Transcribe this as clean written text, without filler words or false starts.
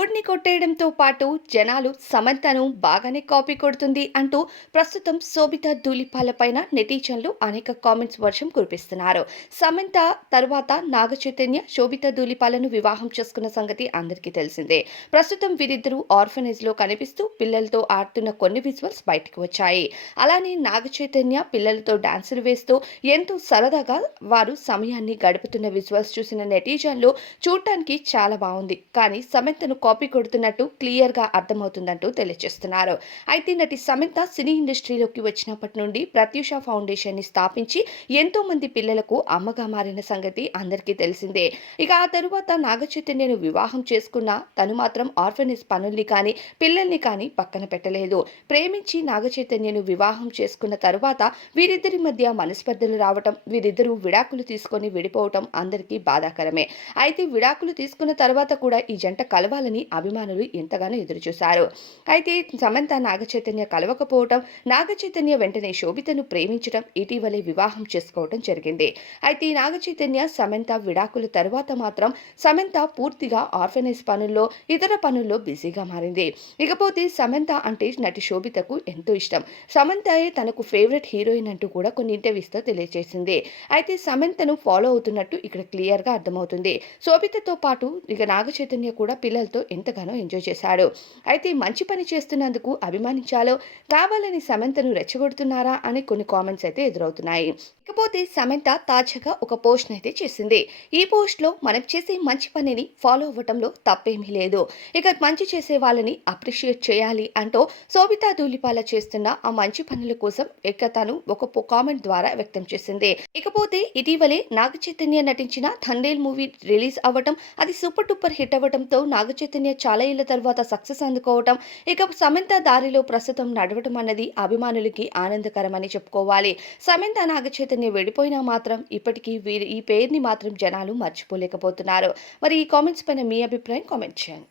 మొగుడిని కొట్టేయడంతో పాటు జనాలు సమంతను బాగానే కాపీ కొడుతుంది అంటూ ప్రస్తుతం శోభిత ధూళిపాల పైన నెటిజన్లు అనేక కామెంట్స్ వర్షం కురిపిస్తున్నారు. సమంత తరువాత నాగ చైతన్య శోభిత ధూళిపాలను వివాహం చేసుకున్న సంగతి అందరికీ తెలిసిందే. ప్రస్తుతం వీరిద్దరూ ఆర్ఫనేజ్ లో కనిపిస్తూ పిల్లలతో ఆడుతున్న కొన్ని విజువల్స్ బయటకు వచ్చాయి. అలానే నాగ చైతన్య పిల్లలతో డాన్సులు వేస్తూ ఎంతో సరదాగా వారు సమయాన్ని గడుపుతున్న విజువల్స్ చూసిన నెటిజన్లు చూడటానికి చాలా బాగుంది, కానీ సమంతను కాపీ కొడుతున్నట్టు క్లియర్ గా అర్థమవుతుందంటూ తెలియజేస్తున్నారు. అయితే నటి సమంత సినీ ఇండస్ట్రీలోకి వచ్చినప్పటి నుండి ప్రత్యూష ఫౌండేషన్ ని స్థాపించి ఎంతో మంది పిల్లలకు అమ్మగా మారిన సంగతి అందరికీ తెలిసిందే. ఇక ఆ తరువాత నాగ చైతన్యను వివాహం చేసుకున్న తను మాత్రం ఆర్ఫనేజ్ పనుల్ని కానీ పిల్లల్ని కానీ పక్కన పెట్టలేదు. ప్రేమించి నాగ చైతన్యను వివాహం చేసుకున్న తరువాత వీరిద్దరి మధ్య మనస్పర్ధలు రావటం, వీరిద్దరూ విడాకులు తీసుకొని విడిపోవటం అందరికీ బాధాకరమే. అయితే విడాకులు తీసుకున్న తర్వాత కూడా ఈ జంట కలవాలని అభిమానులు ఎంతగానో ఎదురుచూశారు. అయితే సమంత నాగ చైతన్య కలవకపోవటం, నాగ చైతన్య వెంటనే శోభితను ప్రేమించడం, ఇటీవలే వివాహం చేసుకోవడం జరిగింది. అయితే ఈ నాగ చైతన్య సమంత విడాకుల తరువాత మాత్రం సమంత పూర్తిగా ఆర్ఫనేజ్ పనుల్లో ఇతర పనుల్లో బిజీగా మారింది. ఇకపోతే సమంత అంటే నటి శోభితకు ఎంతో ఇష్టం. సమంతయే తనకు ఫేవరెట్ హీరోయిన్ అంటూ కూడా కొన్ని ఇంటర్వ్యూస్ తో తెలియజేసింది. అయితే సమంతను ఫాలో అవుతున్నట్టు ఇక్కడ క్లియర్ గా అర్థమవుతుంది. శోభితతో పాటు ఇక నాగ చైతన్య కూడా పిల్లలతో ఎంతగానో ఎంజాయ్ చేశాడు. అయితే మంచి పని చేస్తున్నందుకు అభిమానించాలో, కావాలని సమంతను రెచ్చగొడుతున్నారా అని కొన్ని కామెంట్స్ అయితే ఎదురవుతున్నాయి. ఇకపోతే సమంత తాజాగా ఒక పోస్ట్ అయితే చేసింది. ఈ పోస్ట్ లో మనం చేసే మంచి పనిని ఫాలో అవ్వటంలో తప్పేమీ లేదు, ఇక మంచి చేసే వాళ్ళని అప్రిషియేట్ చేయాలి అంటూ శోభిత ధూళిపాల చేస్తున్న ఆ మంచి పనుల కోసం తను ఒక కామెంట్ ద్వారా వ్యక్తం చేసింది. ఇకపోతే ఇటీవలే నాగ చైతన్య నటించిన థండేల్ మూవీ రిలీజ్ అవ్వటం, అది super duper hit అవ్వటంతో Naga Chaitanya చాలా ఏళ్ల తర్వాత సక్సెస్ అందుకోవటం, ఇక సమంత దారిలో ప్రస్తుతం నడవటం అన్నది అభిమానులకి ఆనందకరమని చెప్పుకోవాలి. సమంత నాగ చైతన్య విడిపోయినా మాత్రం ఇప్పటికీ ఈ పేరుని మాత్రం జనాలు మర్చిపోలేకపోతున్నారు. మరి ఈ కామెంట్స్ పైన మీ అభిప్రాయం కామెంట్ చేయండి.